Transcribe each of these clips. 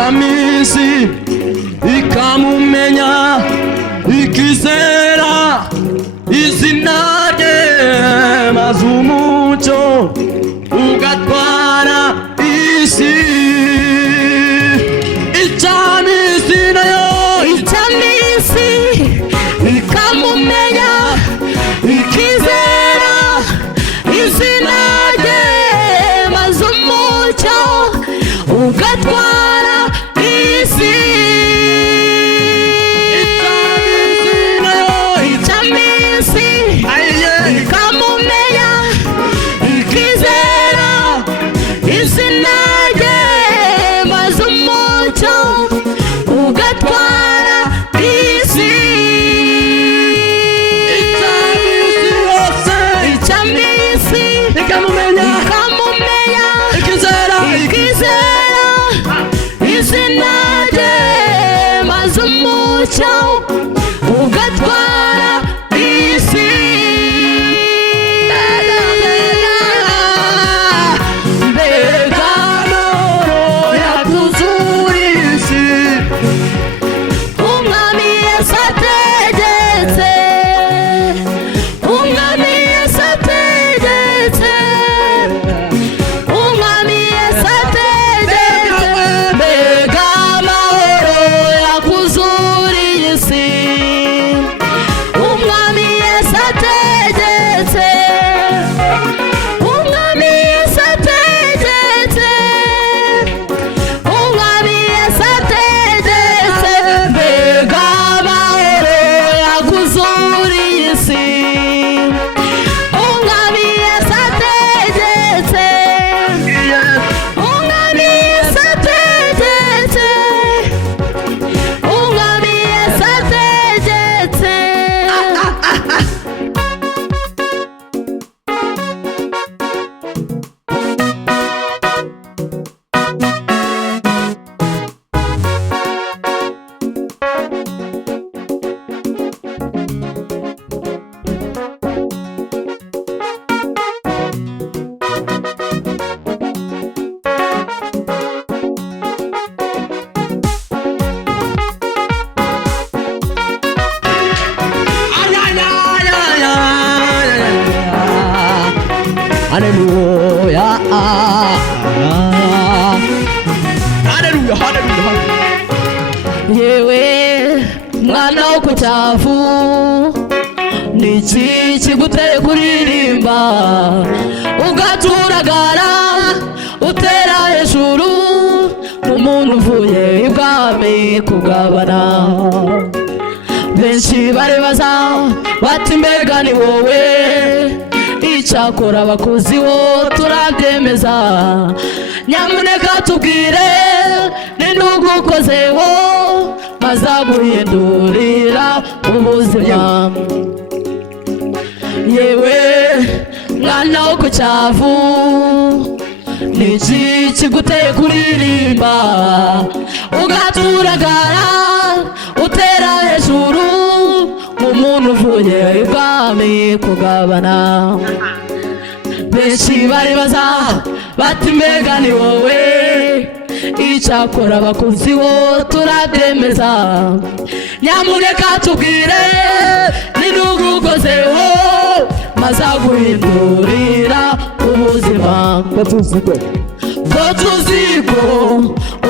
icyamisi ikamumenya ikizera izina rye maze umucyo ugatwara isi. Icyamisi nayo icyamisi ikamumenya ikizera izina rye maze umucyo ugatwara isi. Icyamisi ikamumenya ikizera izina rye maze umucyo ugatwara isi. Icyamisi ikamumenya ikizera izina rye maze umucyo ugatwara isi. Mbega amahoro yakuzuriye isi, umwami Yesu ategetse, umwami Yesu ategetse, umwami Yesu ategetse. Mbega amahoro yakuzuriye isi, umwami Yesu ategetse, umwami Yesu ategetse, umwami Yesu ategetse. Mbega amahoro yakuzuriye isi, umwami Yesu ategetse, umwami Yesu ategetse, umwami Yesu ategetse. Hallelujah, hallelujah, hallelujah. Yewe mwana wo ku cyavu, niki kiguteye kuririmba ugaturagara utera hejuru umuntu uvuye ibwami kugabana? Benshi baribaza bati mbega ni wowe, icyakora abakozi wo turabyemeza. Nyamuneka tubwire ninde ugukozeho maze aguhindurira ubuzima. Yewe mwana wo ku cyavu, niki kiguteye kuririmba ugaturagara utera hejuru umuntu uvuye ibwami kugabana? Benshi baribaza bati mbega ni wowe, icyakora abakozi wo turabyemeza. Nyamuneka tubwire ninde ugukozeho maze aguhindurira ubuzima. Ko tuzi ko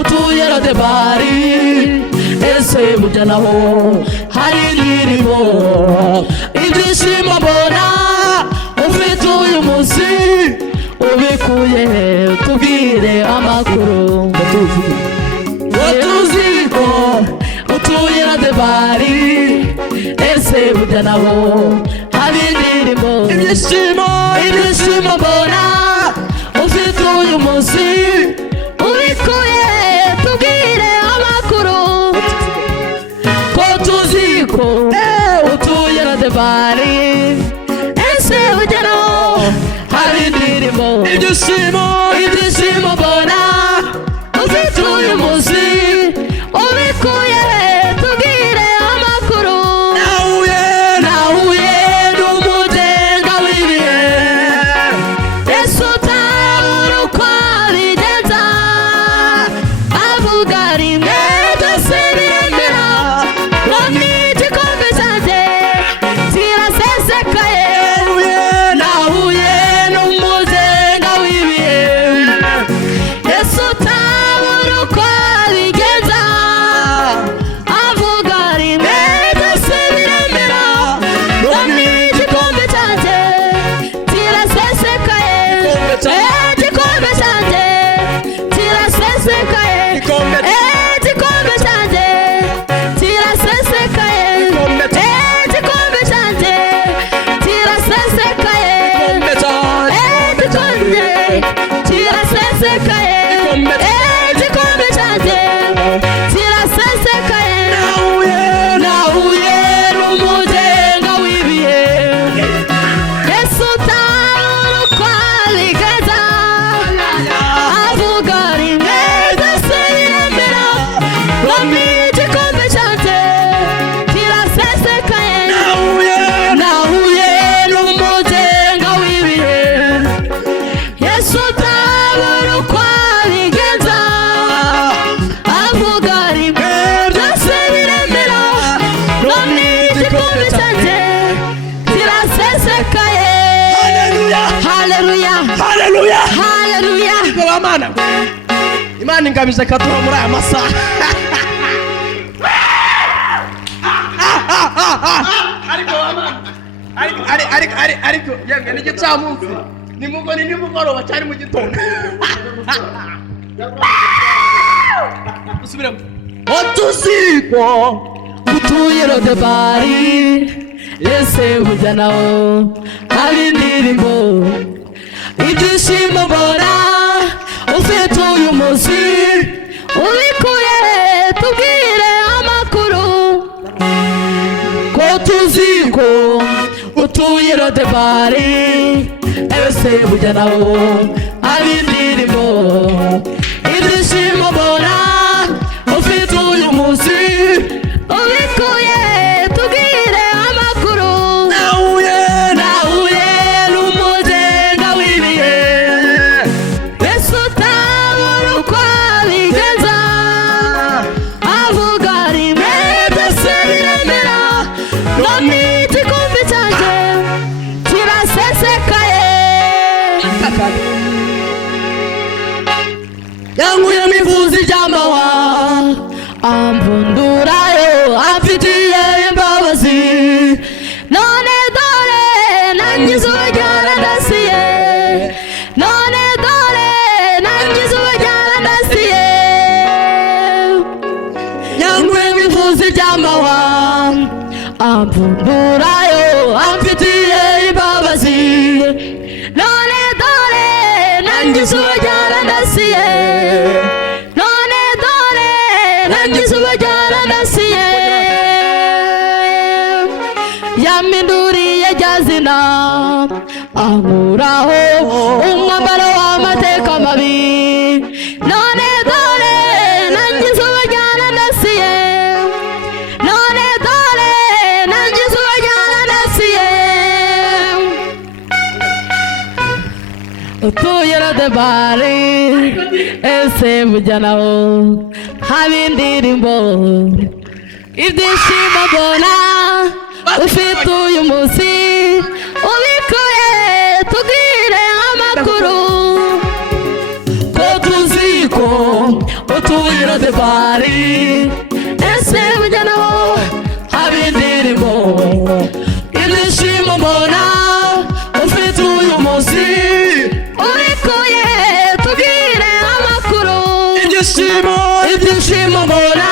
utuye Lodebari, ese burya naho hari indirimbo ibyishimo mbona ufite uyu munsi ubikuye? Tubwire amakuru. Ko tuzi ko utuye Lodebari, ese burya naho hari indirimbo ibyishimo mbona ufite uyu munsi ubikuye? Tubwire amakuru. Ko tuzi ko utuye Lodebari, ese burya naho hari indirimbo ibyishimo mbona ufite uyu munsi ubikuye? Tubwire amakuru. Nahuye n'umudenga w'ibihe, Yesu utabura uko abigenza, avuga mana Imana ingabije kaduha muri aya masaha ariko yemwe ni gicamunsi nimugoroba cyari mu gitondo usubiramo utuziko utuye Lodebari ese burya nawo hari indirimbo ibyishimo mbona ufite uyu munsi ubikuye tubwire amakuru ko tuziko utuye Lodebari ese burya nawo hari indirimbo ibyishimo mbona ufite uyu munsi ubikuye tubwire amakuru nahuye n'umugenga w'ibihe mbese utabura uko abigenza avuga rimwe byose biremera none igikumbi cyanjye kirasesekaye yankuye mivuzi ry'amawa amvundurayo amfitiye imbabazi none dore nangize uburyara ndasiye none dore nangize uburyara ndasiye yankuye mivuzi ry'amawa amvundurayo amfitiye imbabazi none dore nangize uburyara ndasiye none dore nangize uburyara ndasiye yaminduriye rya zina ankuraho umwambaro w'amateka mabi none dore nangize uburyara ndasiye none dore nangize uburyara ndasiye utuye Lodebari ese burya nawo haba indirimbo ibyishimo mbona ufite uyu munsi ubikuye tubwire amakuru ko tuziko utuye Lodebari ese burya nawo haba indirimbo ibyishimo mbona ufite uyu munsi ubikuye tubwire amakuru ibyishimo mbona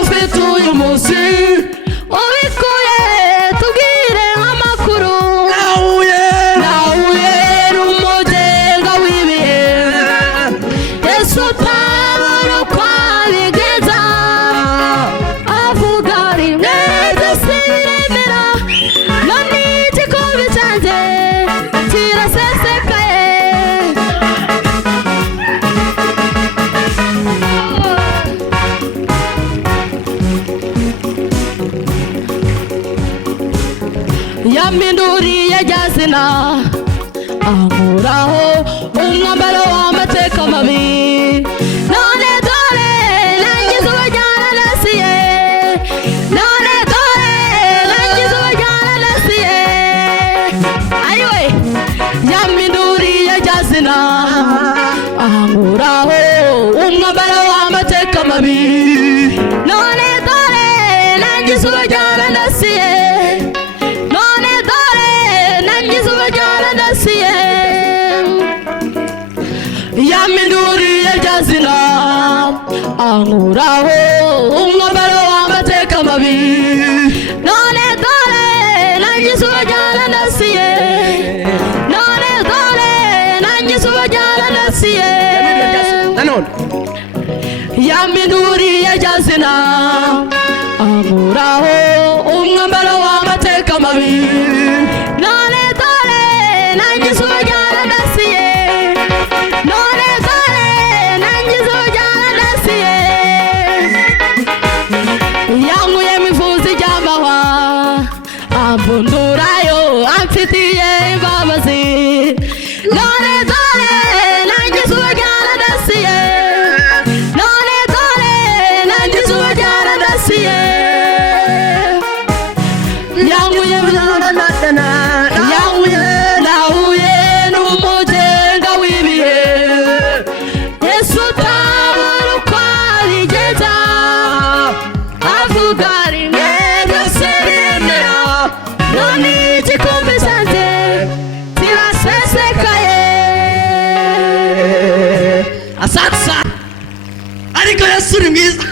ufite uyu munsi ubikuye tubwire amakuru nahuye n'umugenga w'ibihe Yesu utabura uko abigenza avuga rimwe byose biremera none igikombe cyanjye kirasesekaye yaminduriye rya zina ankuraho umwambaro w'amateka mabi none dore nangize uburyara ndasiye none dore nangize uburyara ndasiye ayiwe yaminduriye rya zina ankuraho umwambaro w'amateka mabi none dore nangize uburyara ndasiye none dore nangize uburyara ndasiye yaminduriye rya zina ankuraho umwambaro w'amateka mabi none dore nangize uburyara ndasiye none dore nangize uburyara ndasiye yaminduriye rya zina ankuraho umwambaro w'amateka mabi none dore nangize uburyara ndasiye none dore nangize uburyara ndasiye yankuye mivuzi ry'amahwa amvundurayo amfitiye imbabazi none dore nangize uburyara ndasiye none dore nangize uburyara ndasiye yankuye ariko Yesu ni mwiza